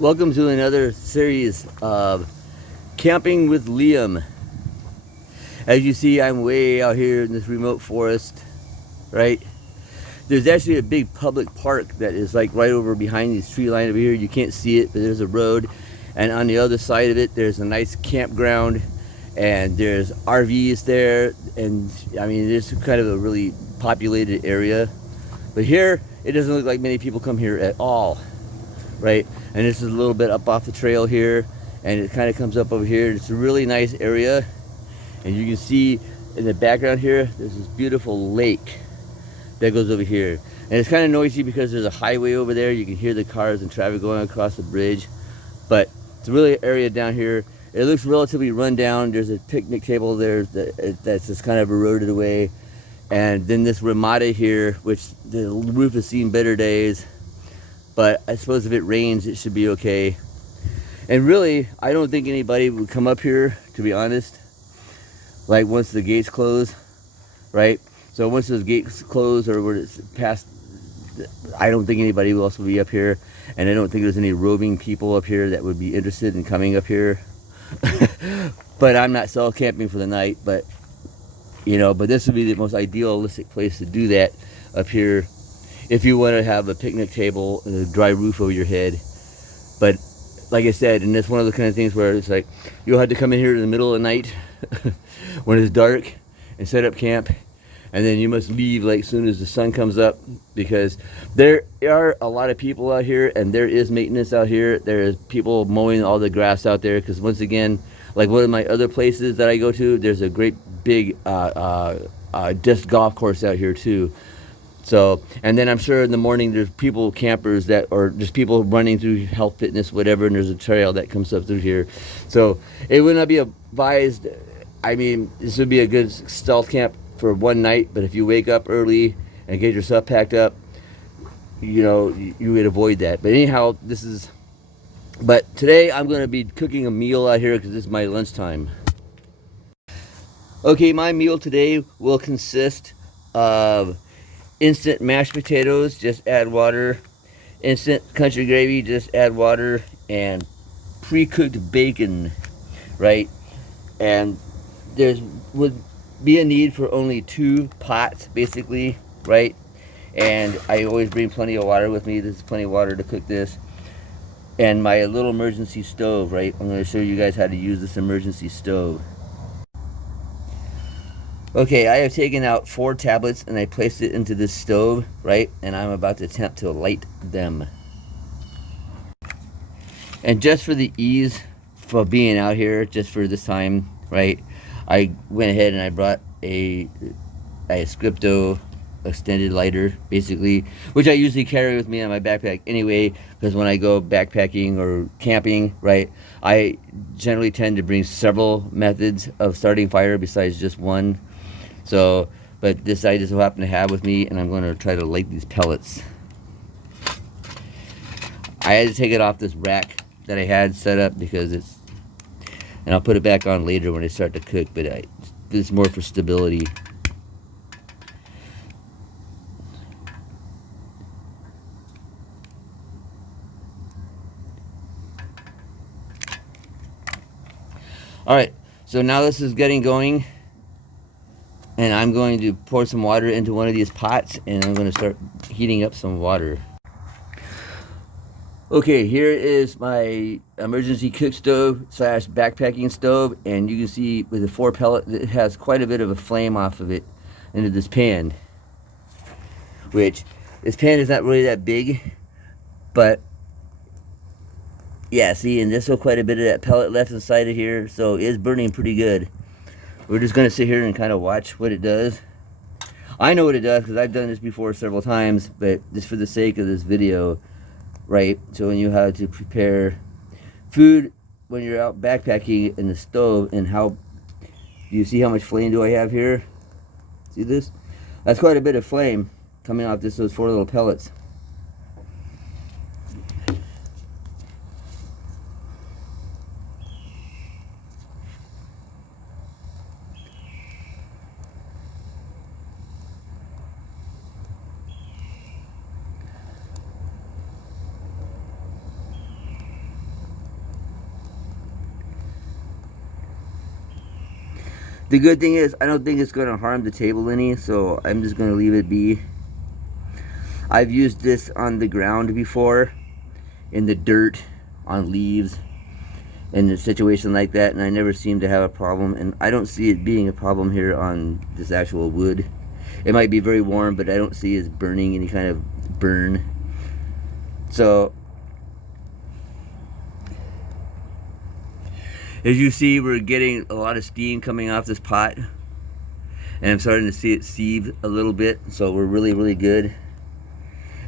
Welcome to another series of Camping with Liam. As you see, I'm way out here in this remote forest, right? There's actually a big public park that is like right over behind this tree line over here. You can't see it, but there's a road. And on the other side of it, there's a nice campground. And there's RVs there. And I mean, it's kind of a really populated area. But here, it doesn't look like many people come here at all. Right, and this is a little bit up off the trail here, and it kind of comes up over here. It's a really nice area, and you can see in the background here there's this beautiful lake that goes over here, and it's kind of noisy because there's a highway over there. You can hear the cars and traffic going across the bridge, but it's a really area down here. It looks relatively run down. There's a picnic table there that's just kind of eroded away, and then this ramada here, which the roof has seen better days. But I suppose if it rains, it should be okay. And really, I don't think anybody would come up here, to be honest, like once the gates close, right? So once those gates close or when it's past, I don't think anybody else will be up here. And I don't think there's any roving people up here that would be interested in coming up here. But I'm not self camping for the night, but but this would be the most idealistic place to do that up here. If you want to have a picnic table and a dry roof over your head. But like I said, and it's one of the kind of things where it's like you'll have to come in here in the middle of the night when it's dark and set up camp, and then you must leave like as soon as the sun comes up, because there are a lot of people out here and there is maintenance out here. There is people mowing all the grass out there, because once again, like one of my other places that I go to, there's a great big disc golf course out here too. So, and then I'm sure in the morning there's people, campers that, or just people running through health, fitness, whatever, and there's a trail that comes up through here. So it would not be advised. I mean, this would be a good stealth camp for one night, but if you wake up early and get your stuff packed up, you would avoid that. But anyhow, but today I'm going to be cooking a meal out here because this is my lunchtime. Okay, my meal today will consist of instant mashed potatoes, just add water. Instant country gravy, just add water. And pre-cooked bacon, right? And there would be a need for only 2 pots, basically, right? And I always bring plenty of water with me. There's plenty of water to cook this. And my little emergency stove, right? I'm going to show you guys how to use this emergency stove. Okay, I have taken out 4 tablets and I placed it into this stove, right? And I'm about to attempt to light them. And just for the ease of being out here, just for this time, right? I went ahead and I brought a Scripto extended lighter, basically, which I usually carry with me on my backpack anyway, because when I go backpacking or camping, right, I generally tend to bring several methods of starting fire besides just one. So, but this I just happen to have with me, and I'm going to try to light these pellets. I had to take it off this rack that I had set up because and I'll put it back on later when I start to cook, but this is more for stability. Alright, so now this is getting going. And I'm going to pour some water into one of these pots, and I'm going to start heating up some water. Okay, here is my emergency cook stove / backpacking stove, and you can see with the 4 pellets, it has quite a bit of a flame off of it into this pan. Which, this pan is not really that big, but yeah, see, and there's still quite a bit of that pellet left inside of here, so it's burning pretty good. We're just going to sit here and kind of watch what it does. I know what it does because I've done this before several times, but just for the sake of this video, right, showing you how to prepare food when you're out backpacking in the stove. And how, do you see how much flame do I have here? See this? That's quite a bit of flame coming off those 4 little pellets. The good thing is, I don't think it's going to harm the table any, so I'm just going to leave it be. I've used this on the ground before, in the dirt, on leaves, in a situation like that, and I never seem to have a problem, and I don't see it being a problem here on this actual wood. It might be very warm, but I don't see it burning any kind of burn. So, as you see, we're getting a lot of steam coming off this pot, and I'm starting to see it sieve a little bit, so we're really good.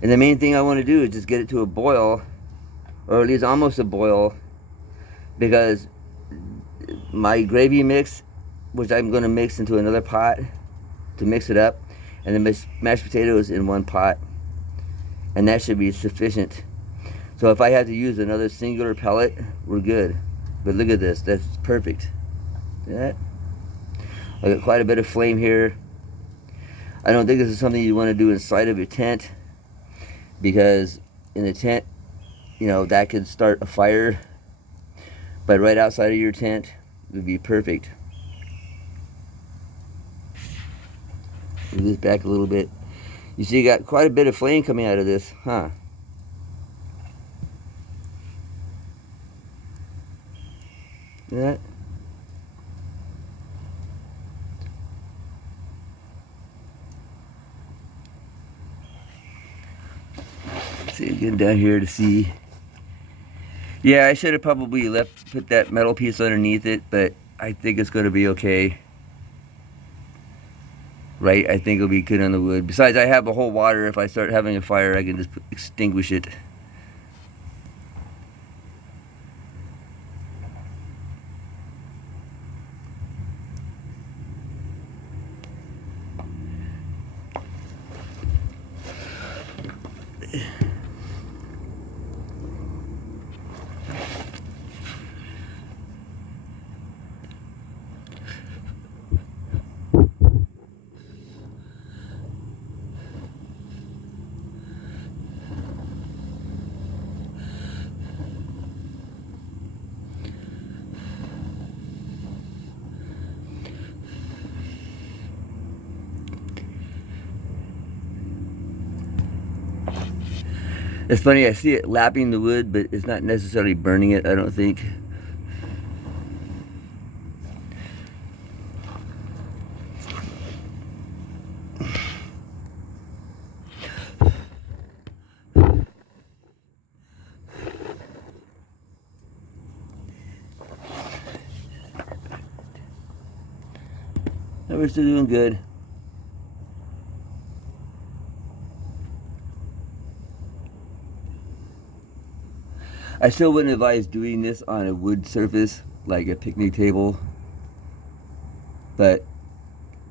And the main thing I want to do is just get it to a boil, or at least almost a boil, because my gravy mix, which I'm going to mix into another pot to mix it up, and the mashed potatoes in one pot, and that should be sufficient. So if I have to use another singular pellet, we're good. But look at this, that's perfect. See that? I got quite a bit of flame here. I don't think this is something you want to do inside of your tent, because in the tent, you know, that could start a fire. But right outside of your tent would be perfect. Move this back a little bit. You see, you got quite a bit of flame coming out of this, huh? See that? See, getting down here to see. Yeah, I should have probably put that metal piece underneath it, but I think it's going to be okay. Right, I think it'll be good on the wood. Besides, I have a whole water. If I start having a fire, I can just extinguish it. It's funny, I see it lapping the wood, but it's not necessarily burning it, I don't think. We're still doing good. I still wouldn't advise doing this on a wood surface like a picnic table, but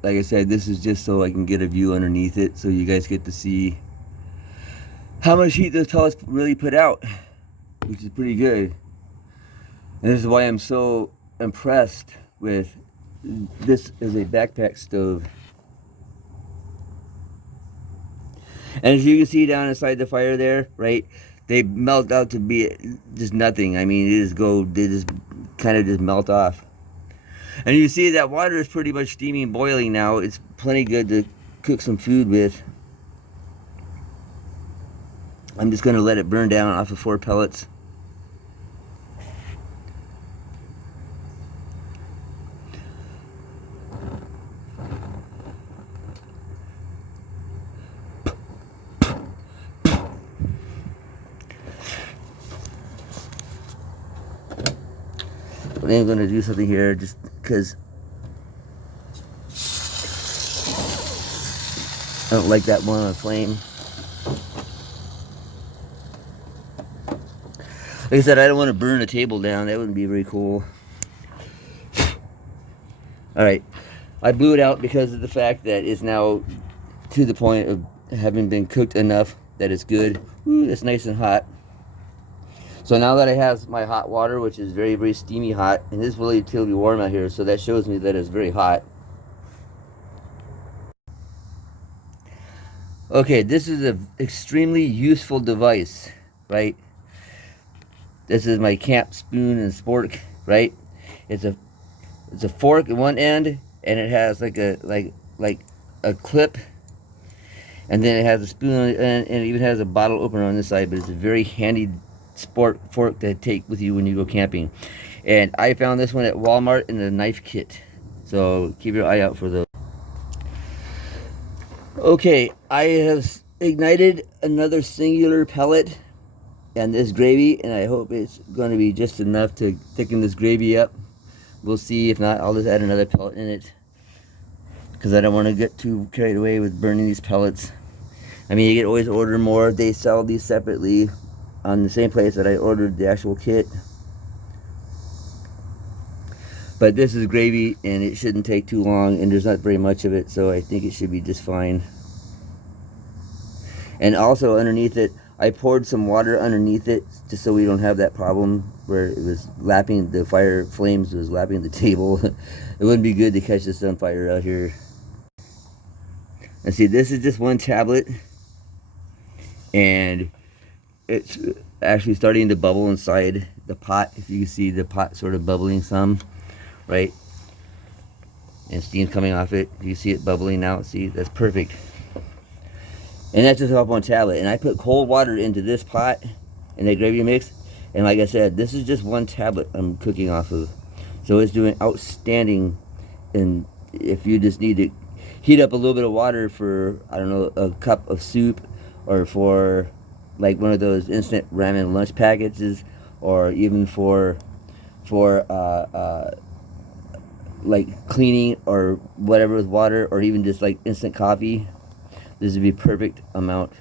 like I said, this is just so I can get a view underneath it, so you guys get to see how much heat those pellets really put out, which is pretty good. And this is why I'm so impressed with this as a backpack stove. And as you can see down inside the fire there, right, they melt out to be just nothing. I mean, they just kind of just melt off. And you see that water is pretty much steaming, boiling now. It's plenty good to cook some food with. I'm just going to let it burn down off of 4 pellets. I'm going to do something here just because I don't like that one on flame. Like I said, I don't want to burn a table down. That wouldn't be very cool. Alright, I blew it out because of the fact that it's now to the point of having been cooked enough that it's good. Ooh, it's nice and hot. So now that I have my hot water, which is very steamy hot, and it's really relatively warm out here, so that shows me that it's very hot. Okay, this is an extremely useful device, right? This is my camp spoon and spork, right? It's a fork at one end, and it has like a clip, and then it has a spoon on it, and it even has a bottle opener on this side. But it's a very handy sport fork to take with you when you go camping. And I found this one at Walmart in the knife kit, so keep your eye out for those. Okay, I have ignited another singular pellet and this gravy, and I hope it's going to be just enough to thicken this gravy up. We'll see. If not, I'll just add another pellet in it, because I don't want to get too carried away with burning these pellets. I mean, you can always order more. They sell these separately on the same place that I ordered the actual kit. But this is gravy, and it shouldn't take too long, and there's not very much of it, so I think it should be just fine. And also underneath it, I poured some water underneath it, just so we don't have that problem where it was lapping, the fire flames was lapping the table. It wouldn't be good to catch this on fire out here. And see, this is just one tablet, and it's actually starting to bubble inside the pot. If you can see the pot sort of bubbling some, right? And steam coming off it. You see it bubbling now. See, that's perfect. And that's just off one tablet. And I put cold water into this pot and that gravy mix. And like I said, this is just one tablet I'm cooking off of. So it's doing outstanding. And if you just need to heat up a little bit of water for, I don't know, a cup of soup, or for like one of those instant ramen lunch packages, or even for like cleaning or whatever with water, or even just like instant coffee, this would be perfect amount.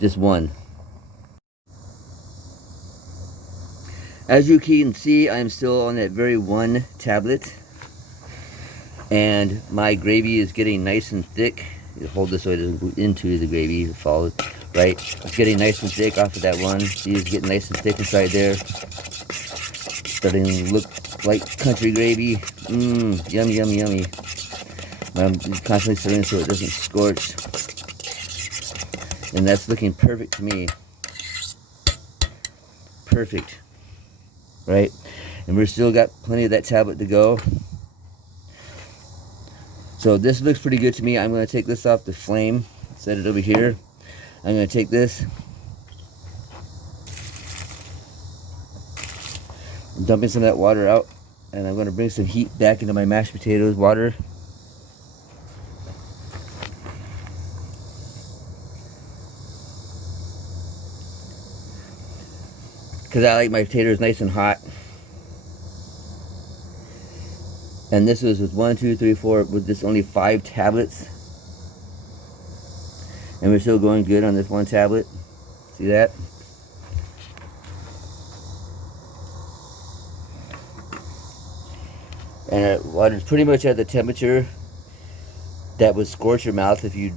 Just one. As you can see, I'm still on that very one tablet, and my gravy is getting nice and thick. You hold this so it doesn't go into the gravy, it falls, right? It's getting nice and thick off of that one. See, it's getting nice and thick inside there. Starting to look like country gravy. Mmm, yummy, yummy, yummy. I'm constantly stirring so it doesn't scorch. And that's looking perfect to me. Perfect. Right? And we're still got plenty of that tablet to go. So this looks pretty good to me. I'm going to take this off the flame, set it over here. I'm going to take this, I'm dumping some of that water out, and I'm going to bring some heat back into my mashed potatoes water. Because I like my potatoes nice and hot. And this was with 1, 2, 3, 4, with just only 5 tablets. And we're still going good on this one tablet. See that? And water's pretty much at the temperature that would scorch your mouth if you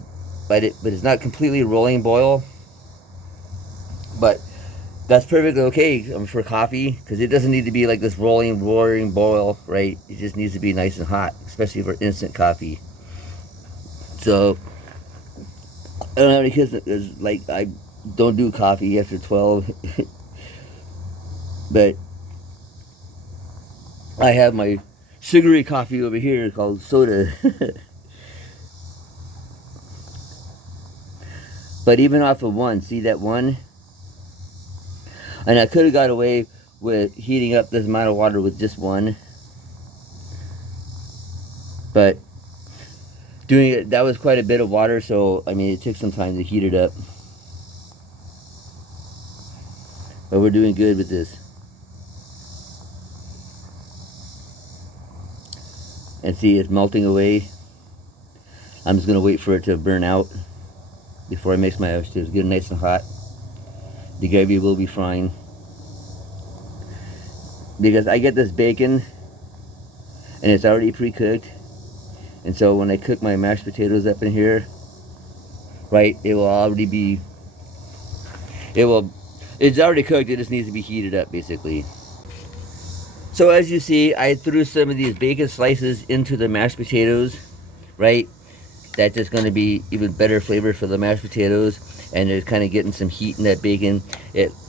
bite it. But it's not completely rolling boil. But that's perfectly okay for coffee, because it doesn't need to be like this rolling, roaring boil, right? It just needs to be nice and hot, especially for instant coffee. So, I don't have any kids that is like, I don't do coffee after 12. But I have my sugary coffee over here called soda. But even off of one, see that one? And I could have got away with heating up this amount of water with just one. But doing it, that was quite a bit of water, so I mean, it took some time to heat it up. But we're doing good with this. And see, it's melting away. I'm just going to wait for it to burn out before I mix my vegetables. Get it nice and hot. The gravy will be frying. Because I get this bacon, and it's already pre-cooked. And so when I cook my mashed potatoes up in here, right, it will already be, it's already cooked, it just needs to be heated up, basically. So as you see, I threw some of these bacon slices into the mashed potatoes, right? That's just going to be even better flavor for the mashed potatoes. And they're kind of getting some heat in that bacon.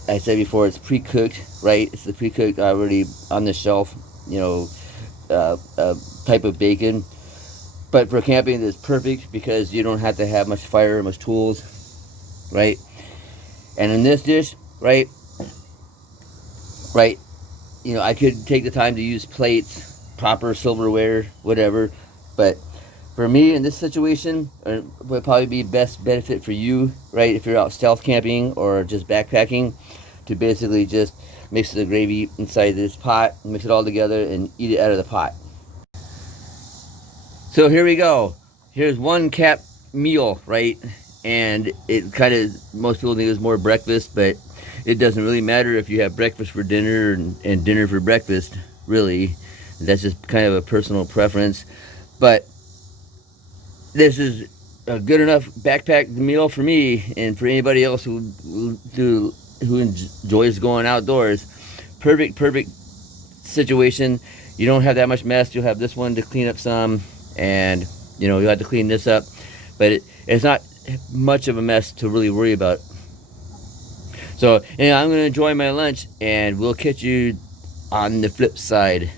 I said before, it's pre-cooked, right? It's the pre-cooked, already on the shelf, you know, type of bacon. But for camping, it's perfect because you don't have to have much fire, much tools, right? And in this dish, right, you know, I could take the time to use plates, proper silverware, whatever. But for me in this situation, it would probably be best benefit for you, right, if you're out stealth camping or just backpacking, to basically just mix the gravy inside this pot, mix it all together, and eat it out of the pot. So here we go. Here's one cap meal, right? And it kind of, most people think it's more breakfast, but it doesn't really matter if you have breakfast for dinner and dinner for breakfast, really. That's just kind of a personal preference. But this is a good enough backpack meal for me and for anybody else who enjoys going outdoors. Perfect situation. You don't have that much mess. You'll have this one to clean up some, and you know, you'll have to clean this up, but it's not much of a mess to really worry about. So, I'm going to enjoy my lunch, and we'll catch you on the flip side.